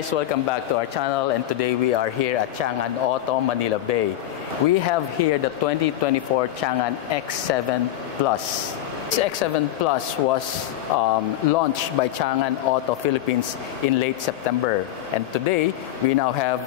guys, welcome back to our channel, and today we are here at Changan Auto, Manila Bay. We have here the 2024 Changan X7 Plus. This X7 Plus was launched by Changan Auto Philippines in late September, and today they now have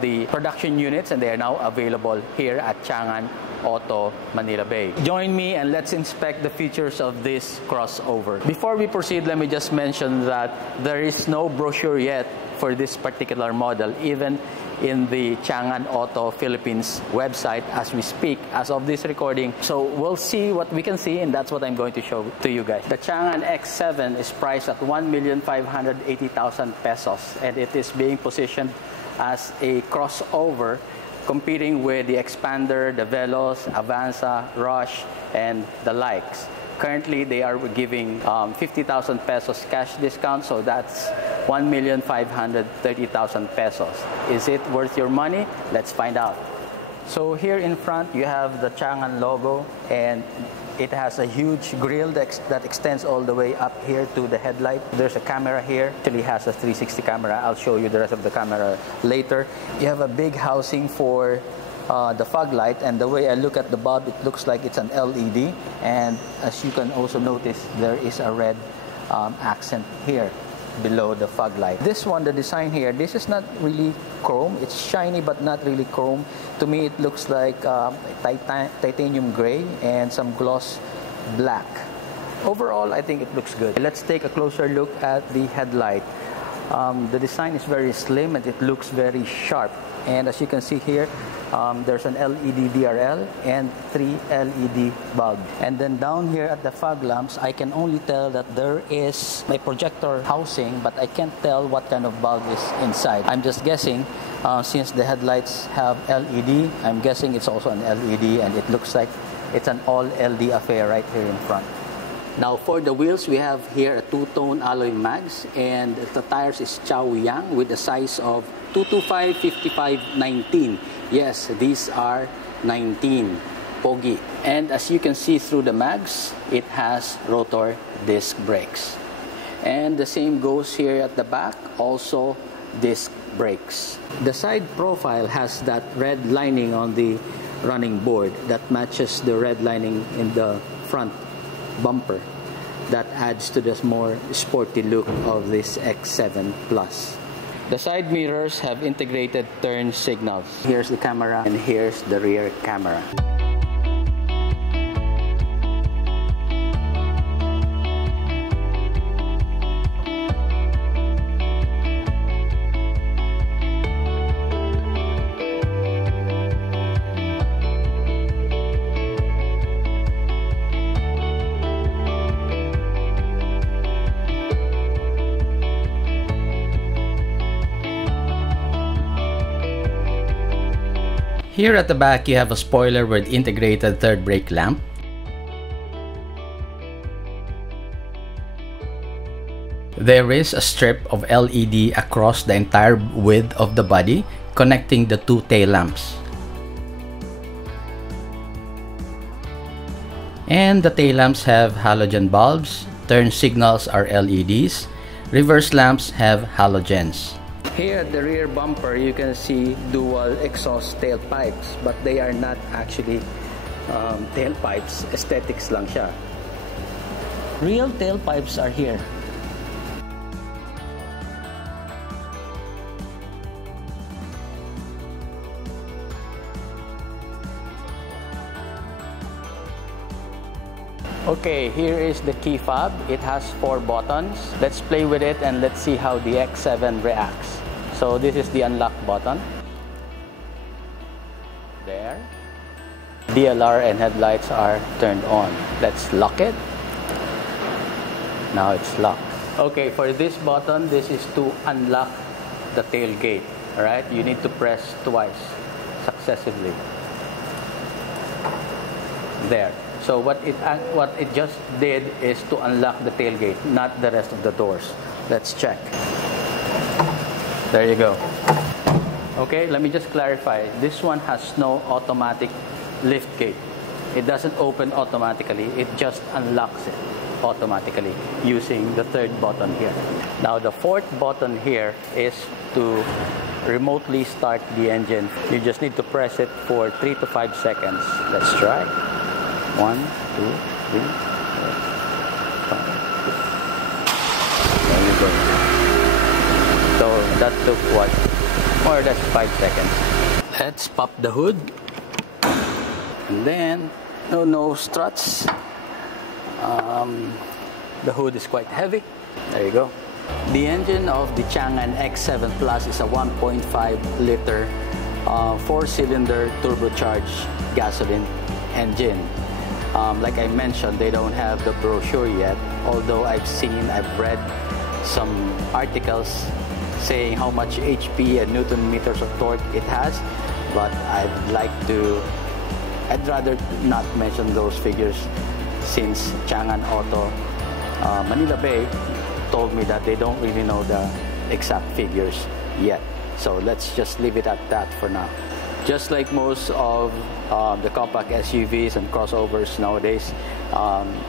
the production units, and they are now available here at Changan Auto, Manila Bay. Join me and let's inspect the features of this crossover. Before we proceed, let me just mention that there is no brochure yet for this particular model, even in the Changan Auto Philippines website as we speak, as of this recording. So we'll see what we can see, and that's what I'm going to show to you guys. The Changan X7 is priced at 1,580,000 pesos, and it is being positioned as a crossover, competing with the Expander, the Veloz, Avanza, Rush, and the likes. Currently, they are giving 50,000 pesos cash discount, so that's 1,530,000 pesos. Is it worth your money? Let's find out. So here in front, you have the Changan logo, and it has a huge grille that extends all the way up here to the headlight. There's a camera here. It actually has a 360 camera. I'll show you the rest of the camera later. You have a big housing for the fog light, and the way I look at the bulb, it looks like it's an LED. And as you can also notice, there is a red accent here below the fog light. This one, the design here, this is not really chrome. It's shiny but not really chrome. To me, it looks like titanium gray and some gloss black. Overall, I think it looks good. Let's take a closer look at the headlight. The design is very slim and it looks very sharp. And as you can see here, there's an LED DRL and 3 LED bulbs. And then down here at the fog lamps, I can only tell that there is a projector housing, but I can't tell what kind of bulb is inside. I'm just guessing, since the headlights have LED, I'm guessing it's also an LED, and it looks like it's an all LED affair right here in front. Now for the wheels, we have here a two-tone alloy mags, and the tires is Chow Yang with a size of 225, 55, 19. Yes, these are 19. Pogi. And as you can see through the mags, it has rotor disc brakes. And the same goes here at the back, also disc brakes. The side profile has that red lining on the running board that matches the red lining in the front bumper. That adds to the more sporty look of this X7 Plus. The side mirrors have integrated turn signals. Here's the camera and here's the rear camera. Here at the back, you have a spoiler with integrated third brake lamp. There is a strip of LED across the entire width of the body, connecting the two tail lamps. And the tail lamps have halogen bulbs, turn signals are LEDs, reverse lamps have halogens. Here at the rear bumper, you can see dual exhaust tailpipes, but they are not actually tailpipes. Aesthetics lang siya. Real tailpipes are here. Okay, here is the key fob. It has 4 buttons. Let's play with it and let's see how the X7 reacts. So this is the unlock button. There. DLR and headlights are turned on. Let's lock it. Now it's locked. Okay, for this button, this is to unlock the tailgate. Alright, you need to press twice successively. There. So what it just did is to unlock the tailgate, not the rest of the doors. Let's check. There you go. Okay, let me just clarify. This one has no automatic lift gate. It doesn't open automatically. It just unlocks it automatically using the third button here. Now the fourth button here is to remotely start the engine. You just need to press it for 3 to 5 seconds. Let's try. 1, 2, 3, 4, 5. There you go. So that took what? More or less 5 seconds. Let's pop the hood. And then, no struts. The hood is quite heavy. There you go. The engine of the Changan X7 Plus is a 1.5 liter 4-cylinder turbocharged gasoline engine. Like I mentioned, they don't have the brochure yet, although I've read some articles saying how much HP and Newton meters of torque it has, but I'd rather not mention those figures since Changan Auto Manila Bay told me that they don't really know the exact figures yet. So let's just leave it at that for now. Just like most of the compact SUVs and crossovers nowadays,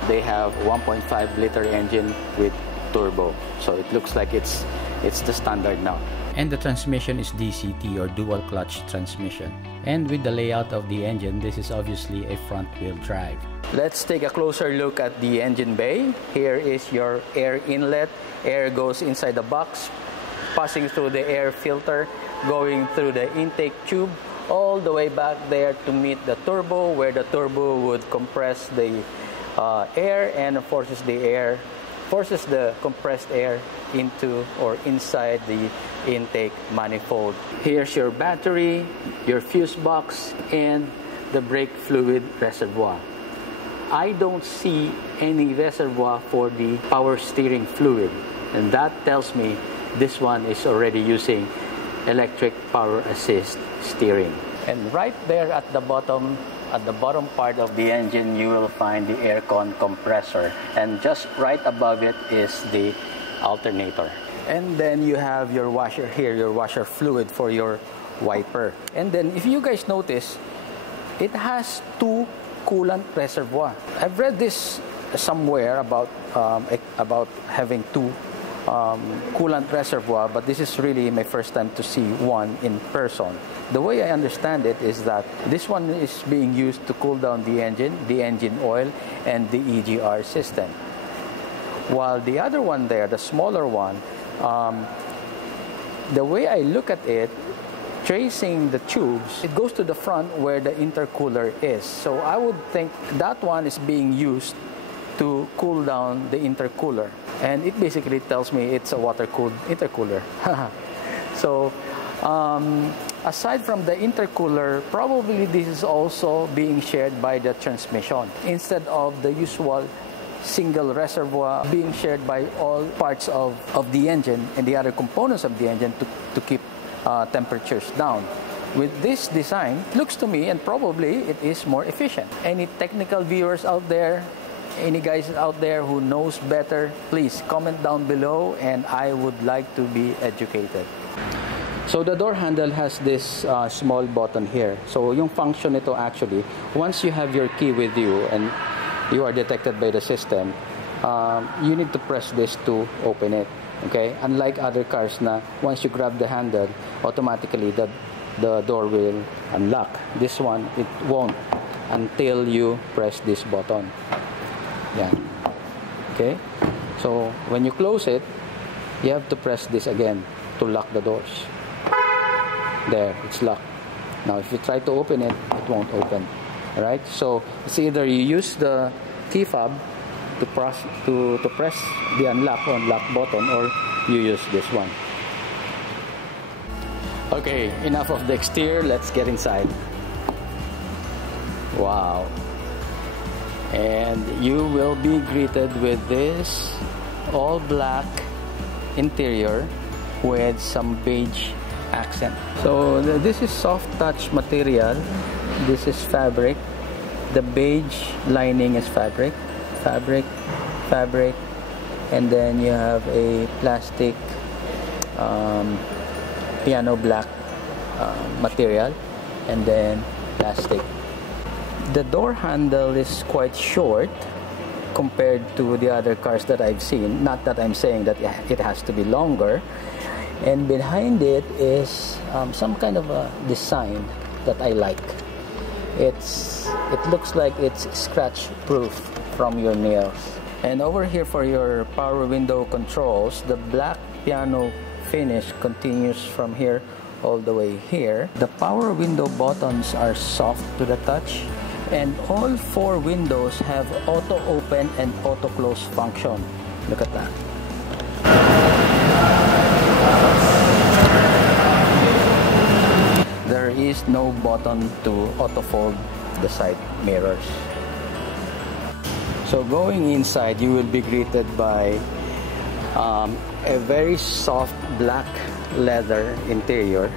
they have 1.5 liter engine with turbo. So it looks like it's the standard now. And the transmission is DCT or dual clutch transmission. And with the layout of the engine, this is obviously a front wheel drive. Let's take a closer look at the engine bay. Here is your air inlet. Air goes inside the box, passing through the air filter, going through the intake tube, all the way back there to meet the turbo, where the turbo would compress the air and forces the compressed air into or inside the intake manifold. Here's your battery, your fuse box, and the brake fluid reservoir. I don't see any reservoir for the power steering fluid, and that tells me this one is already using electric power assist steering. And right there at the bottom part of the engine, you will find the aircon compressor, and just right above it is the alternator. And then you have your washer here, your washer fluid for your wiper. And then if you guys notice, it has 2 coolant reservoir. I've read this somewhere about having 2 coolant reservoir, but this is really my first time to see one in person. The way I understand it is that this one is being used to cool down the engine oil, and the EGR system. While the other one there, the smaller one, the way I look at it, tracing the tubes, it goes to the front where the intercooler is. So I would think that one is being used to cool down the intercooler. And it basically tells me it's a water-cooled intercooler. So aside from the intercooler, probably this is also being shared by the transmission, instead of the usual single reservoir being shared by all parts of the engine and the other components of the engine to keep temperatures down. With this design, it looks to me, and probably it is more efficient. Any technical viewers out there, any guys out there who knows better, please comment down below, and I would like to be educated. So the door handle has this small button here. So yung function nito actually, once you have your key with you and you are detected by the system, you need to press this to open it. Okay? Unlike other cars na once you grab the handle, automatically the door will unlock. This one, it won't until you press this button. Yeah. Okay? So when you close it, you have to press this again to lock the doors. There, it's locked. Now if you try to open it, it won't open. Alright? So it's either you use the key fob to press the unlock button, or you use this one. Okay, enough of the exterior, let's get inside. Wow. And you will be greeted with this all black interior with some beige accent. So this is soft touch material. This is fabric. The beige lining is fabric, and then you have a plastic piano black material, and then plastic. The door handle is quite short compared to the other cars that I've seen. Not that I'm saying that it has to be longer. And behind it is some kind of a design that I like. It looks like it's scratch proof from your nails. And over here for your power window controls, the black piano finish continues from here all the way here. The power window buttons are soft to the touch, and all 4 windows have auto open and auto close function. Look at that. There is no button to auto fold the side mirrors. So going inside, you will be greeted by a very soft black leather interior,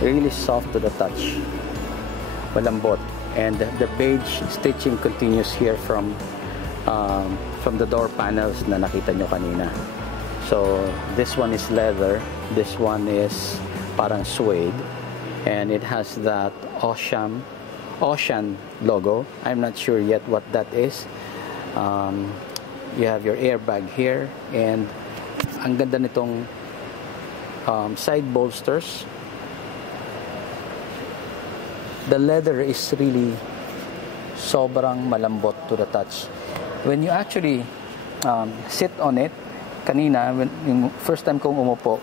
really soft to the touch, malambot. And the beige stitching continues here from the door panels na nakita nyo kanina. So this one is leather, this one is parang suede, and it has that ocean logo. I'm not sure yet what that is. You have your airbag here, and ang ganda nitong side bolsters. The leather is really sobrang malambot to the touch. When you actually sit on it, kanina, yung first time kong umupo,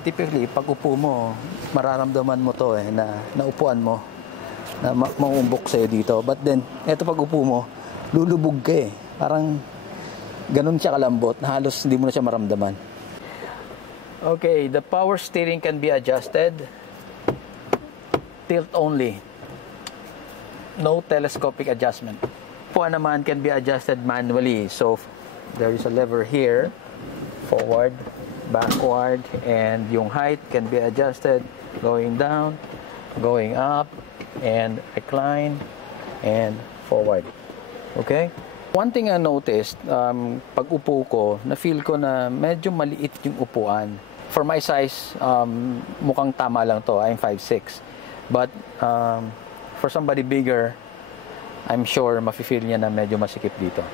typically, pag upo mo, mararamdaman mo to na naupuan mo, na mauumbok sa'yo dito. But then, eto pag upo mo, lulubog ka eh. Parang ganun siya kalambot, na halos hindi mo na siya maramdaman. Okay, the power steering can be adjusted. Tilt only. No telescopic adjustment. Upuan naman can be adjusted manually. So, there is a lever here, forward, backward, and yung height can be adjusted going down, going up, and recline, and forward. Okay? One thing I noticed, pag upo ko, na-feel ko na medyo maliit yung upuan. For my size, mukhang tama lang to. I'm 5'6". But for somebody bigger, I'm sure mafe-feel niya na medyo masikip dito.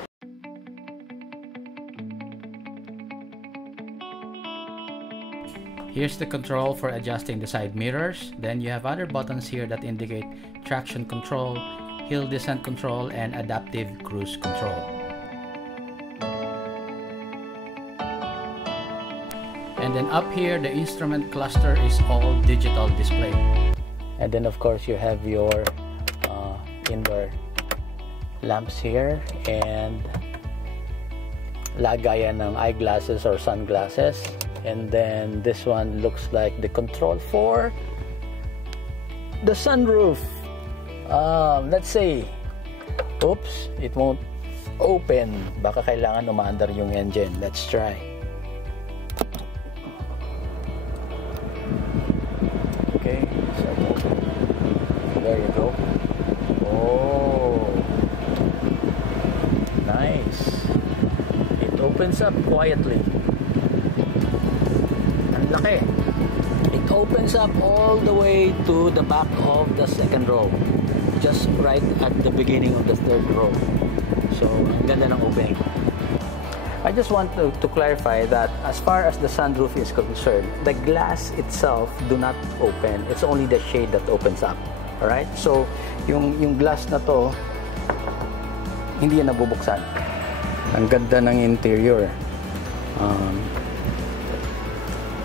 Here's the control for adjusting the side mirrors. Then you have other buttons here that indicate traction control, hill descent control, and adaptive cruise control. And then up here, the instrument cluster is all digital display. And then of course you have your indoor lamps here and lagayan ng eyeglasses or sunglasses. And then this one looks like the control for the sunroof. Let's say, oops, it won't open. Baka kailangan umaandar yung engine. Let's try. Okay, so there you go. Oh, nice. It opens up quietly. Ang laki. It opens up all the way to the back of the second row, just right at the beginning of the third row. So, ang ganda ng opening. I just want to clarify that as far as the sunroof is concerned, the glass itself do not open. It's only the shade that opens up. Alright? So, yung glass na to, hindi yan nabubuksan. Ang ganda ng interior.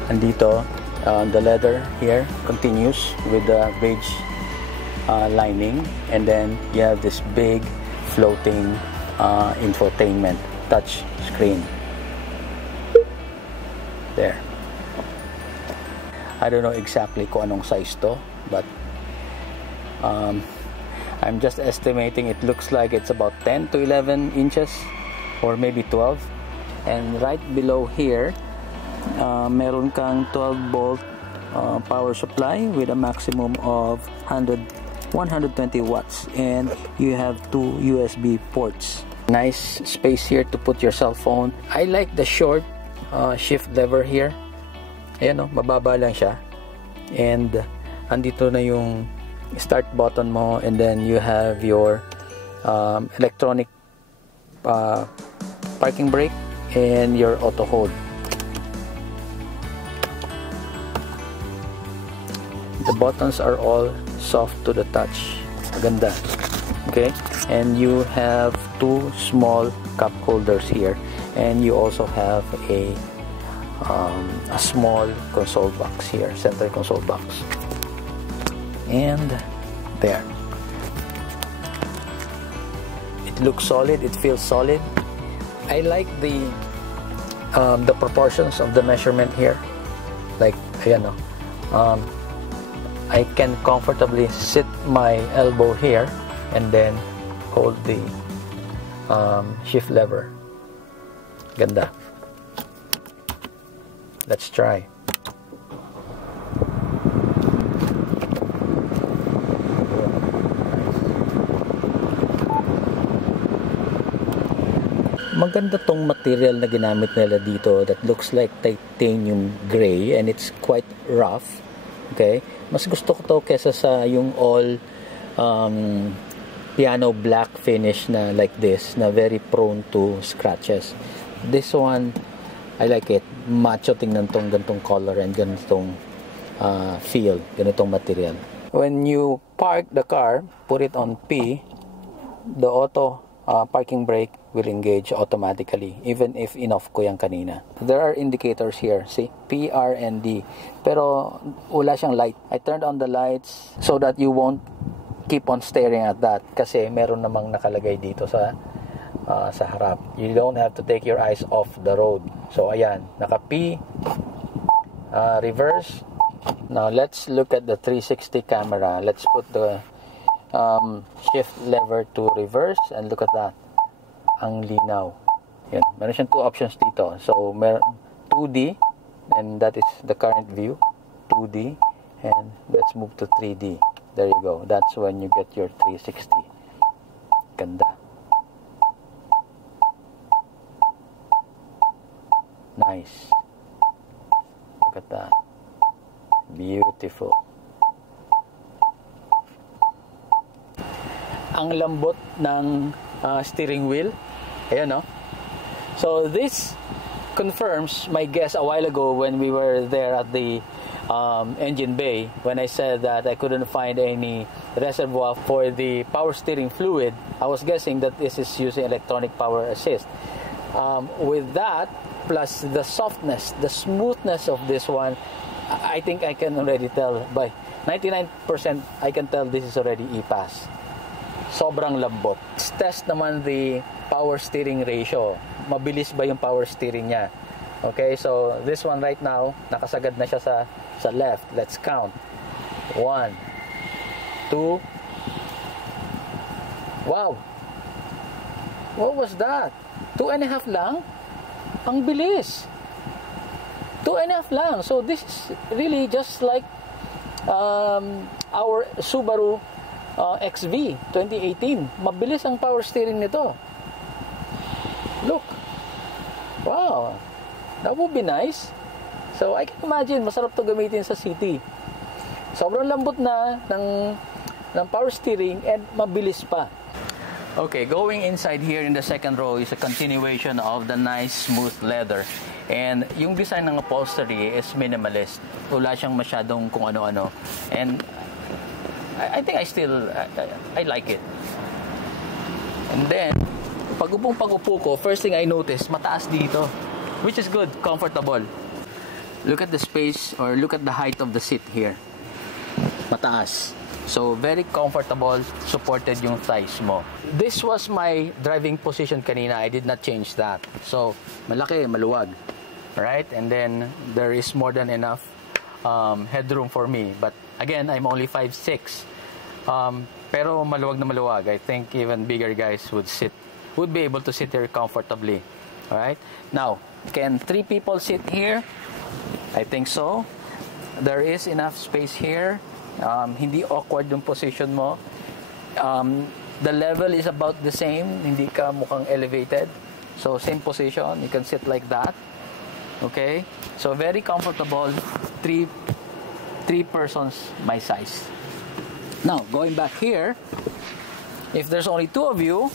Andito, the leather here continues with the beige lining, and then you have this big floating infotainment touch screen there. I don't know exactly kung anong size to, but I'm just estimating it looks like it's about 10 to 11 inches or maybe 12. And right below here, meron kang 12 volt power supply with a maximum of 120 watts, and you have 2 USB ports. Nice space here to put your cell phone. I like the short shift lever here. Ayan o, mababa lang siya. And andito na yung start button mo, and then you have your electronic parking brake and your auto hold. The buttons are all soft to the touch. Ganda. Okay, and you have two small cup holders here, and you also have a small console box here, center console box, and there. It looks solid. It feels solid. I like the proportions of the measurement here. Like, ayan, I can comfortably sit my elbow here and then hold the shift lever. Ganda. Let's try. Maganda tong material na ginamit nila dito that looks like titanium gray, and it's quite rough. Okay, mas gusto ko to kesa sa yung all piano black finish na like this, na very prone to scratches. This one, I like it. Macho tingnan tong ganitong color and ganitong feel, ganitong material. When you park the car, put it on P, the auto parking brake will engage automatically, even if in-off ko yan kanina. There are indicators here, see? P, R, and D. Pero wala siyang light. I turned on the lights so that you won't keep on staring at that, kasi meron namang nakalagay dito sa harap. You don't have to take your eyes off the road. So ayan, naka P, reverse. Now let's look at the 360 camera. Let's put the shift lever to reverse, and look at that. Ang linaw. Yan. Meron siyang two options dito. So meron 2D, and that is the current view. 2D, and let's move to 3D. There you go. That's when you get your 360. Ganda. Nice. Look at that. Beautiful. Ang lambot ng steering wheel. Ayan, no? So this confirms my guess a while ago when we were there at the engine bay, when I said that I couldn't find any reservoir for the power steering fluid. I was guessing that this is using electronic power assist. With that, plus the softness, the smoothness of this one, I think I can already tell by 99% I can tell this is already e-pass. Sobrang lambot. Let's test naman the power steering ratio. Mabilis ba yung power steering niya? Okay, so this one right now, nakasagad na siya sa left. Let's count. 1, 2. Wow! What was that? 2.5 lang? Ang bilis! 2.5 lang. So this is really just like our Subaru XV 2018. Mabilis ang power steering nito. Look. Wow. That would be nice. So I can imagine masarap to gamitin sa city. Sobrang lambot na ng power steering, and mabilis pa. Okay, going inside here in the second row is a continuation of the nice smooth leather. And yung design ng upholstery is minimalist. Wala siyang masyadong kung ano-ano. And I think I like it. And then, pag-upo ko, first thing I noticed, mataas dito. Which is good, comfortable. Look at the space, or look at the height of the seat here. Mataas. So, very comfortable, supported yung thighs mo. This was my driving position kanina. I did not change that. So, malaki, maluwag. Right? And then, there is more than enough headroom for me. But, again, I'm only 5'6". Pero maluwag na maluwag. I think even bigger guys would be able to sit here comfortably. Alright? Now, can 3 people sit here? I think so. There is enough space here. Hindi awkward yung position mo. The level is about the same. Hindi ka mukhang elevated. So, same position. You can sit like that. Okay? So, very comfortable. 3 persons my size. Now, going back here, if there's only two of you,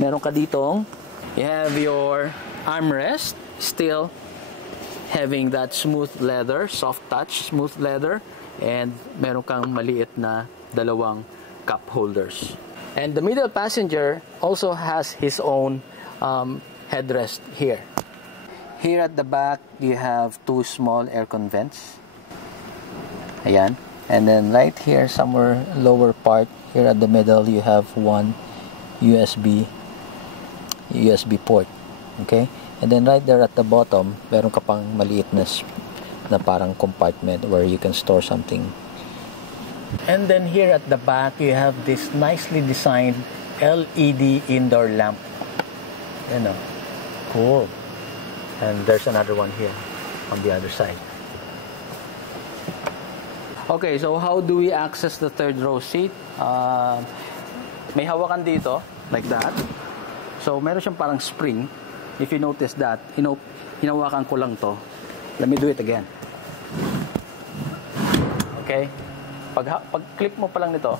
meron ka ditong, you have your armrest, still having that smooth leather, soft touch, smooth leather, and meron kang maliit na dalawang cup holders. And the middle passenger also has his own headrest here. Here at the back, you have two small aircon vents. Ayan. And then right here, somewhere lower part, here at the middle, you have one USB port. Okay? And then right there at the bottom, meron ka pang maliit na parang compartment where you can store something. And then here at the back, you have this nicely designed LED indoor lamp. You know, cool. And there's another one here on the other side. Okay, so how do we access the third row seat? May hawakan dito, like that. So, meron siyang parang spring. If you notice that, hinawakan ko lang to. Let me do it again. Okay? Pag-clip mo pa lang nito,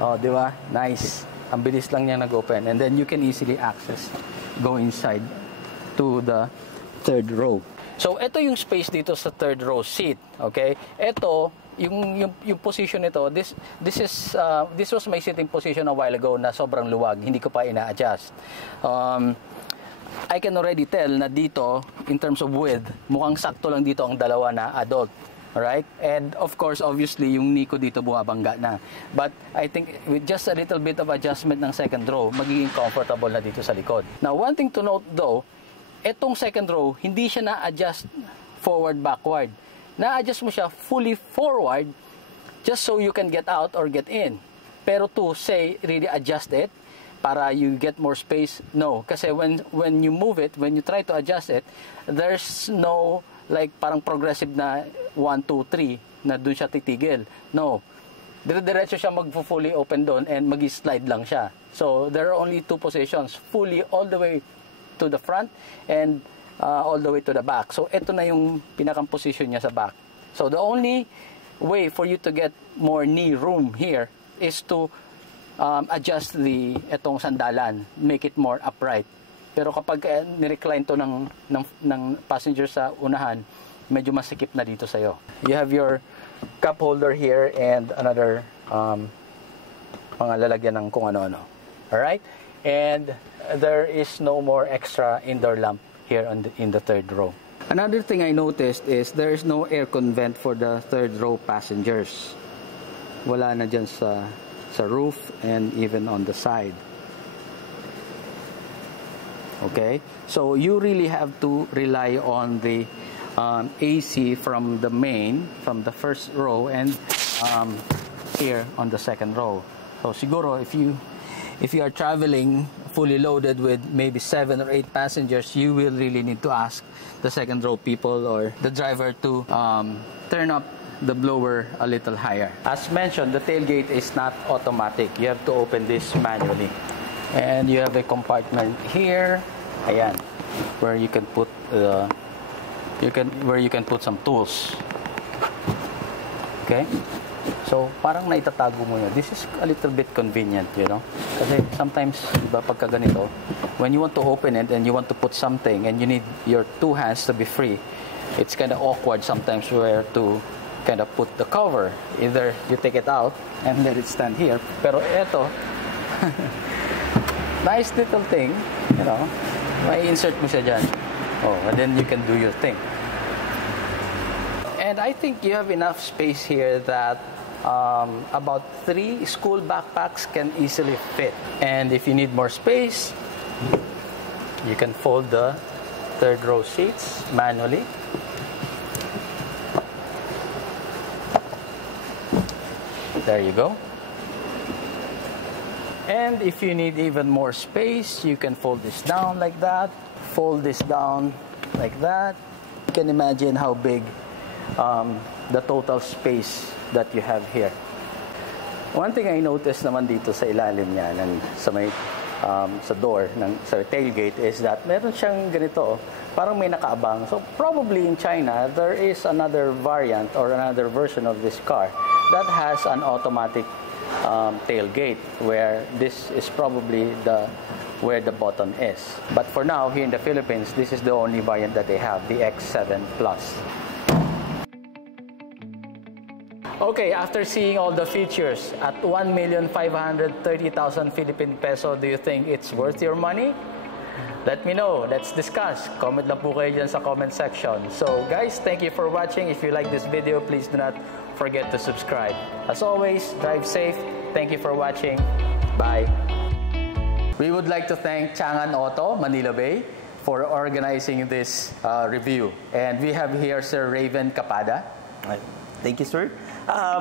oh, di ba? Nice. Ang bilis lang niya nag-open. And then you can easily access, go inside to the third row. So, ito yung space dito sa third row seat. Okay? Ito, yung position nito, this was my sitting position a while ago na sobrang luwag. Hindi ko pa ina-adjust. I can already tell na dito, in terms of width, mukhang sakto lang dito ang dalawa na adult. Alright? And of course, obviously, yung Nico dito bumabangga na. But I think with just a little bit of adjustment ng second row, magiging comfortable na dito sa likod. Now, one thing to note though, etong second row, hindi siya na-adjust forward-backward. Na-adjust mo siya fully forward just so you can get out or get in. Pero to say, really adjust it para you get more space, no. Kasi when you move it, when you try to adjust it, there's no like parang progressive na 1, 2, 3 na dun siya titigil. No. Dire-diretso siya mag-fully open doon and mag-slide lang siya. So, there are only two positions. Fully all the way to the front and all the way to the back. So, ito na yung pinakang position niya sa back. So, the only way for you to get more knee room here is to adjust etong sandalan, make it more upright. Pero kapag ni-recline to ng passenger sa unahan, medyo masikip na dito sa'yo. You have your cup holder here and another mga lalagyan ng kung ano-ano. Alright? And there is no more extra indoor lamp here in the third row. Another thing I noticed is there is no aircon vent for the third row passengers. Wala na dyan sa roof and even on the side. Okay? So you really have to rely on the AC from the first row and here on the second row. So siguro if you are traveling fully loaded with maybe 7 or 8 passengers, you will really need to ask the second row people or the driver to turn up the blower a little higher. As mentioned, the tailgate is not automatic. You have to open this manually. And you have a compartment here, ayan, where you can put some tools. Okay? So, parang naitatago mo yun. This is a little bit convenient, you know? Kasi sometimes, diba, pagka ganito, when you want to open it and you want to put something and you need your two hands to be free, it's kind of awkward sometimes where to kind of put the cover. Either you take it out and let it stand here. Pero eto, nice little thing, you know, may insert mo siya dyan. Oh, and then you can do your thing. And I think you have enough space here that about 3 school backpacks can easily fit. And if you need more space, you can fold the third row seats manually. There you go. And if you need even more space, you can fold this down like that. Fold this down like that. You can imagine how big the total space that you have here. One thing I noticed naman dito sa ilalim niya sa may sa door sa tailgate is that meron siyang ganito, parang may nakaabang. So probably in China there is another variant or another version of this car that has an automatic tailgate, where this is probably where the button is. But for now, here in the Philippines, this is the only variant that they have, the X7 Plus. Okay, after seeing all the features, at 1,530,000 Philippine peso, do you think it's worth your money? Let me know. Let's discuss. Comment lang po kayo dyan sa comment section. So guys, thank you for watching. If you like this video, please do not forget to subscribe. As always, drive safe. Thank you for watching. Bye. We would like to thank Changan Auto, Manila Bay, for organizing this review. And we have here Sir Raven Capada. Thank you, sir.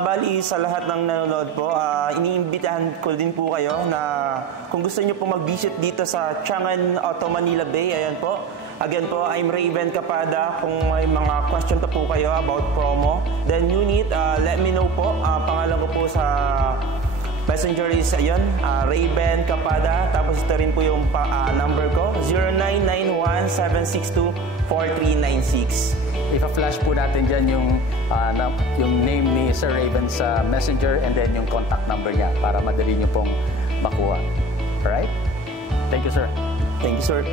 Bali, sa lahat ng nanonood po, iniimbitahan ko din po kayo na kung gusto niyo po mag-visit dito sa Changan Auto Manila Bay, ayan po. Again po, I'm Raven Capada. Kung may mga question pa po kayo about promo, then you need, let me know po. Pangalan ko po sa Messenger is, ayun, Raven Capada. Tapos ito rin po yung number ko, 0991-762-4396. Ipa-flash po natin dyan yung name ni Sir Raven sa Messenger and then yung contact number niya para madali nyo pong makuha. Alright? Thank you, sir. Thank you, sir.